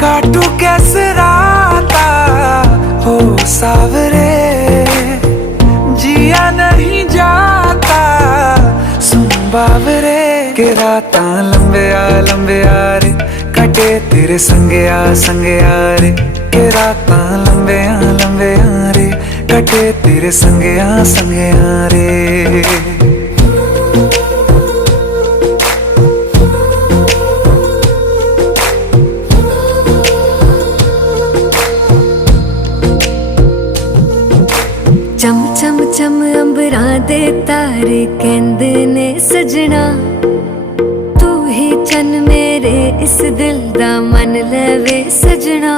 काटू कैसे राता हो सावरे, जिया नहीं जाता सुन बावरे। के राता लंबे आ रे, कटे तेरे संगे आ रे। के राता लंबे आ रे, कटे तेरे संगे आ रे। चम चम चम अंबरां दे तारे कहंदे ने सजना, तू ही चन मेरे इस दिल दा मन लवे सजना।